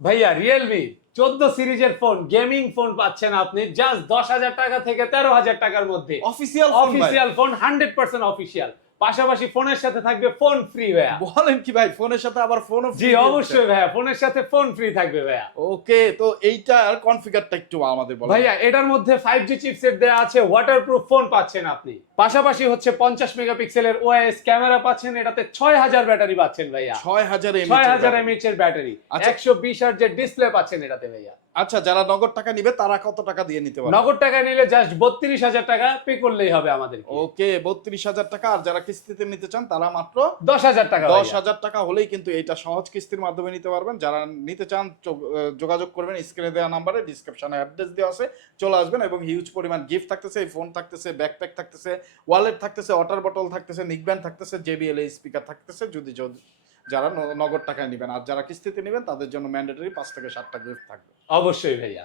ভাইয়া রিয়েলমি চোদ্দ সিরিজের ফোন গেমিং ফোন পাচ্ছেন আপনি জাস্ট দশ হাজার টাকা থেকে তেরো হাজার টাকার মধ্যে। Official official phone hundred percent official পাশাপাশি ফোনের সাথে থাকবে ফোন ফ্রি ভাইয়া। বলেন কি ভাই ফোনের সাথে আবার ফোনও জি অবশ্যই ভাইয়া ফোনের সাথে ফোন ফ্রি থাকবে ভাইয়া। ওকে তো এইটার কনফিগারটা একটু আমাদের বলেন। ভাইয়া এটার মধ্যে ফাইভ জি চিপসেট দেওয়া আছে ওয়াটারপ্রুফ ফোন পাচ্ছেন আপনি। পাশাপাশি হচ্ছে পঞ্চাশ মেগাপিক্সেলের ওএস ক্যামেরা পাচ্ছেন এটাতে ছয় হাজার ব্যাটারি পাচ্ছেন ভাইয়া। ছয় হাজার ছয় হাজার এমএইচ এর ব্যাটারি। আচ্ছা। একশো বিশ হার্জের ডিসপ্লে পাচ্ছেন এটাতে ভাইয়া। আচ্ছা যারা নগদ টাকা নিবে তারা কত টাকা দিয়ে নিতে পারবে? নগদ টাকা নিলে জাস্ট বত্রিশ হাজার টাকা পে করলেই হবে আমাদের ওকে বত্রিশ হাজার টাকা আর যারা কিস্তিতে নিতে চান তারা মাত্র দশ হাজার টাকা দশ হাজার টাকা হলেই কিন্তু এটা সহজ কিস্তির মাধ্যমে নিতে পারবেন। যারা নিতে চান যোগাযোগ করবেন স্ক্রিনে দেওয়া নাম্বারে ডিসক্রিপশনে অ্যাড্রেস দেওয়া আছে চলে আসবেন এবং হিউজ পরিমাণ গিফট থাকতেছে ফোন থাকতেছে ব্যাকপ্যাক থাকতেছে ওয়ালেট থাকতেছে ওয়াটার বটল থাকতেছে নিকব্যান্ড থাকতেছে জেবিএল স্পিকার থাকতেছে যদি যদি যারা নগদ টাকায় নেবেন। আর যারা কিস্তিতে নেবেন তাদের জন্য ম্যান্ডেটরি পাঁচ থেকে সাতটা গিফট থাকবে। অবশ্যই ভাইয়া।